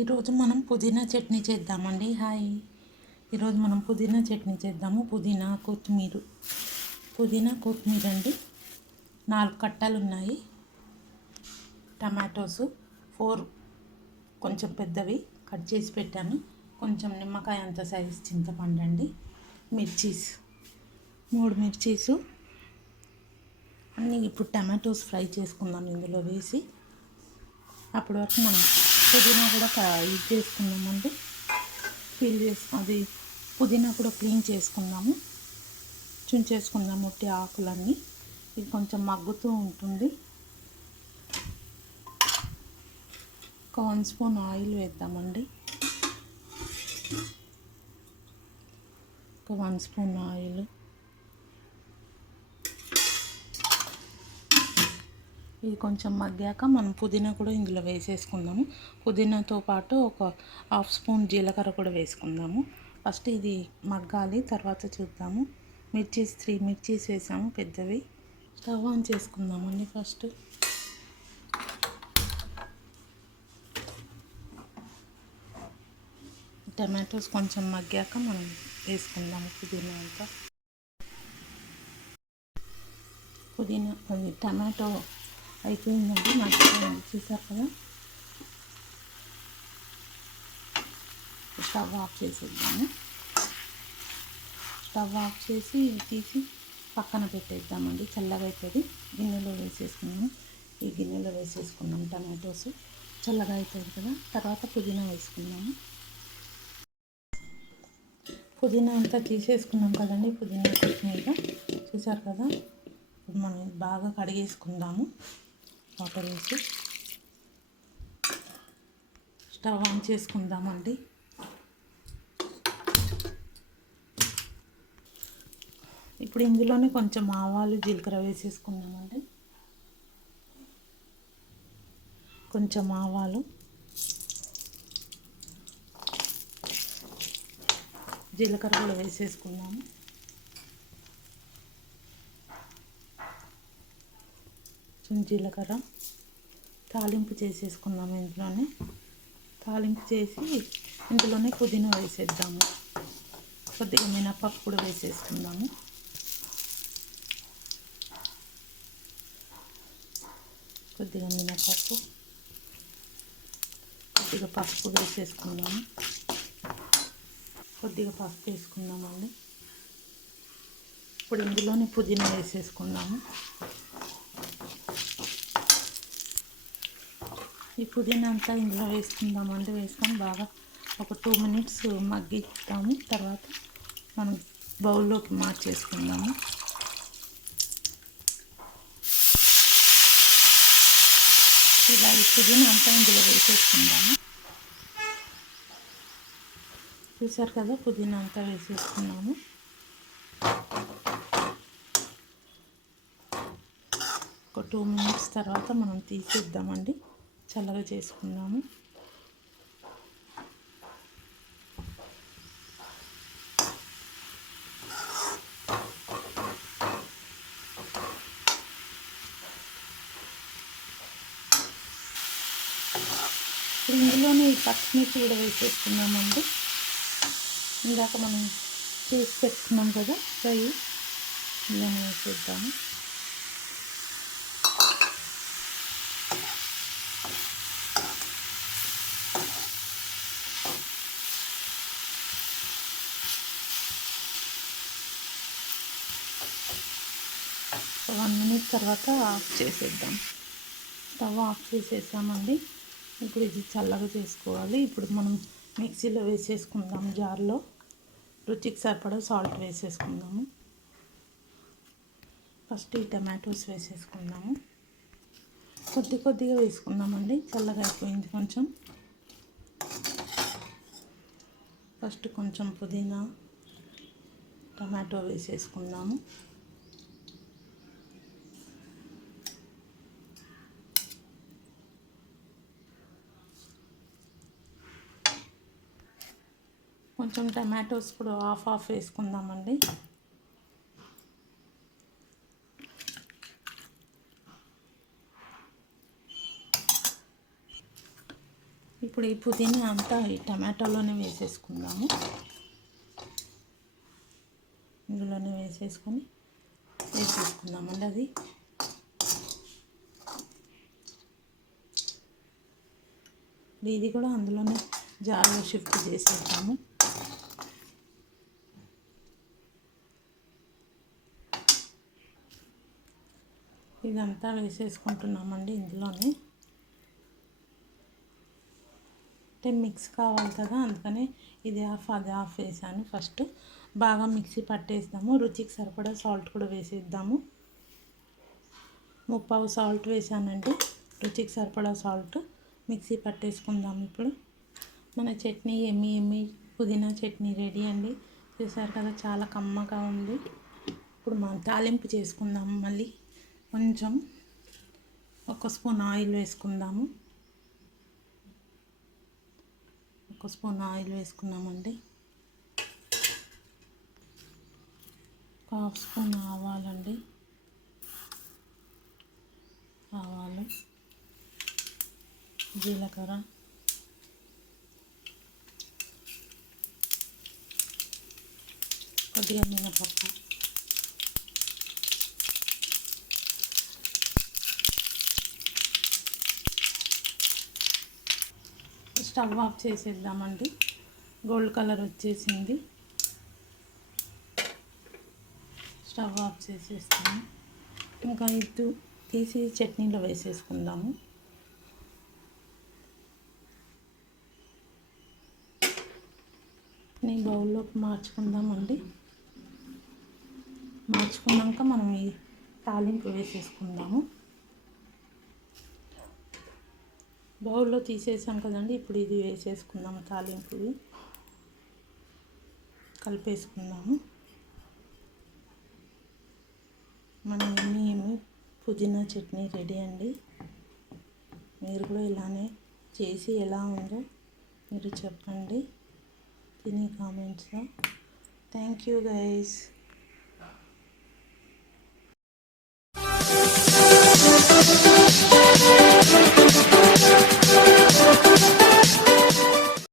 ఈరోజు మనం పుదీనా చట్నీ చేద్దామండి. హాయ్, ఈరోజు మనం పుదీనా చట్నీ చేద్దాము. పుదీనా కొత్తిమీర అండి. 4 కట్టలు ఉన్నాయి. టమాటోస్ 4 కొంచెం పెద్దవి కట్ చేసి పెట్టాను. కొంచెం నిమ్మకాయ అంత సైజ్ చింతపండు అండి. 3 మిర్చీసు అన్నీ. ఇప్పుడు టమాటోస్ ఫ్రై చేసుకుందాం ఇందులో వేసి. అప్పటి వరకు మనం పుదీనా కూడా ఇది చేసుకుందామండి. పుదీనా కూడా క్లీన్ చేసుకుందాము, చుంచేసుకుందాము ఉట్టి ఆకులన్నీ. ఇది కొంచెం మగ్గుతూ ఉంటుంది. ఒక 1 స్పూన్ ఆయిల్ వేద్దామండి. ఒక 1 స్పూన్ ఆయిల్. ఇది కొంచెం మగ్గాక మనం పుదీనా కూడా ఇందులో వేసేసుకుందాము. పుదీనాతో పాటు ఒక 1/2 స్పూన్ జీలకర్ర కూడా వేసుకుందాము. ఫస్ట్ ఇది మగ్గాలి, తర్వాత చూద్దాము. 3 మిర్చీస్ వేసాము పెద్దవి. స్టవ్ ఆన్ చేసుకుందామండి. ఫస్ట్ టమాటోస్ కొంచెం మగ్గాక మనం వేసుకుందాము పుదీనా అంతా. టమాటో అయిపోయిందండి, మగ్గిపోయింది. చూసారు కదా. స్టవ్ ఆఫ్ చేసేద్దాము. స్టవ్ ఆఫ్ చేసి తీసి పక్కన పెట్టేద్దామండి. చల్లగా అవుతుంది. గిన్నెలో వేసేసుకున్నాము. ఈ గిన్నెలో వేసేసుకున్నాము టమాటోస్. చల్లగా అవుతుంది కదా. తర్వాత పుదీనా వేసుకున్నాము. పుదీనా అంతా తీసేసుకున్నాం కదండి. పుదీనా కొత్తిమీర చూసారు కదా. ఇప్పుడు మనం బాగా కడిగేసుకుందాము వాటర్ వేసి. స్టవ్ ఆన్ చేసుకుందామండి. ఇప్పుడు ఇందులోనే కొంచెం ఆవాలు జీలకర్ర వేసేసుకుందామండి. కొంచెం ఆవాలు, జీలకర్ర కూడా వేసేసుకుందాము. జీలకర్ర తాలింపు చేసేసుకుందాము. తాలింపు చేసి ఇందులోనే పుదీనా వేసేద్దాము. కొద్దిగా మినపప్పు కూడా వేసేసుకుందాము. కొద్దిగా మినపప్పు, కొద్దిగా పసుపు వేసేసుకుందాము. కొద్దిగా పసుపు వేసుకుందామండి. ఇప్పుడు ఇందులోనే పుదీనా వేసేసుకుందాము. ఈ పుదీనా అంతా ఇందులో వేసుకుందామండి. వేసుకొని బాగా ఒక 2 మినిట్స్ మగ్గిస్తాము. తర్వాత మనం బౌల్లోకి మార్చేసుకుందాము. ఇలా ఈ పుదీనా అంతా ఇందులో వేసేసుకుందాము. చూసారు కదా, పుదీనా అంతా వేసేసుకున్నాము. ఒక 2 మినిట్స్ తర్వాత మనం తీసేద్దామండి. చల్లగా చేసుకుందాము. ఇప్పుడు ఇందులోనే ఈ పచ్చిమిర్చి కూడా వేసేసుకున్నామండి. ఇందాక మనం చేసి పెట్టుకున్నాం కదా ఫ్రై, ఇందులోనే వేసేద్దాము. ఒక 1 మినిట్ తర్వాత ఆఫ్ చేసేద్దాం. స్టవ్ ఆఫ్ చేసేసామండి. ఇప్పుడు ఇది చల్లగా చేసుకోవాలి. ఇప్పుడు మనం మిక్సీలో వేసేసుకుందాం. జార్లో రుచికి సరిపడా సాల్ట్ వేసేసుకుందాము. ఫస్ట్ ఈ టమాటోస్ వేసేసుకుందాము. కొద్దిగా వేసుకుందామండి. చల్లగా అయిపోయింది కొంచెం. ఫస్ట్ కొంచెం పుదీనా, టమాటో వేసేసుకుందాము. కొంచెం టమాటోస్ కూడా హాఫ్ వేసుకుందామండి. ఈ ఇప్పుడు ఈ పుదీనా అంతా ఈ టమాటోలోనే వేసేసుకుందాము. ఇందులోనే వేసేసుకుందామండి. అది ఇది కూడా అందులోనే జార్లో షిఫ్ట్ చేసేద్దాము. ఇదంతా వేసేసుకుంటున్నామండి ఇందులోనే. అంటే మిక్స్ కావాలి కదా, అందుకని ఇది హాఫ్ అది హాఫ్ వేసాను. ఫస్ట్ బాగా మిక్సీ పట్టేద్దాము. రుచికి సరిపడా సాల్ట్ కూడా వేసేద్దాము. 3/4 సాల్ట్ వేసానండి. రుచికి సరిపడా సాల్ట్. మిక్సీ పట్టేసుకుందాము. ఇప్పుడు మన చట్నీ ఎమ్మి పుదీనా చట్నీ రెడీ అండి. చూసారు కదా, చాలా కమ్మగా ఉంది. ఇప్పుడు మనం తాలింపు చేసుకుందాము. మళ్ళీ కొంచెం 1 స్పూన్ ఆయిల్ వేసుకుందాము. 1 స్పూన్ ఆయిల్ వేసుకున్నామండి. 1/2 స్పూన్ ఆవాలండి. ఆవాలు, జీలకర్ర, కొద్దిగా మినపప్పు, స్టవ్ ఆఫ్ చేసేద్దామండి. గోల్డ్ కలర్ వచ్చేసింది. స్టవ్ ఆఫ్ చేసేస్తాము. ఇంకా ఇది తీసి చట్నీలో వేసేసుకుందాము. బౌల్లోకి మార్చుకుందామండి. మార్చుకున్నాక మనం ఈ తాలింపు వేసేసుకుందాము. బౌల్లో తీసేసాం కదండి, ఇప్పుడు ఇది వేసేసుకుందాము. తాలింపు కలిపేసుకుందాము. మన ఎమ్మి పుదీనా చట్నీ రెడీ అండి. మీరు కూడా ఇలానే చేసి ఎలా ఉందో మీరు చెప్పండి తిని కామెంట్స్లో. Thank you guys.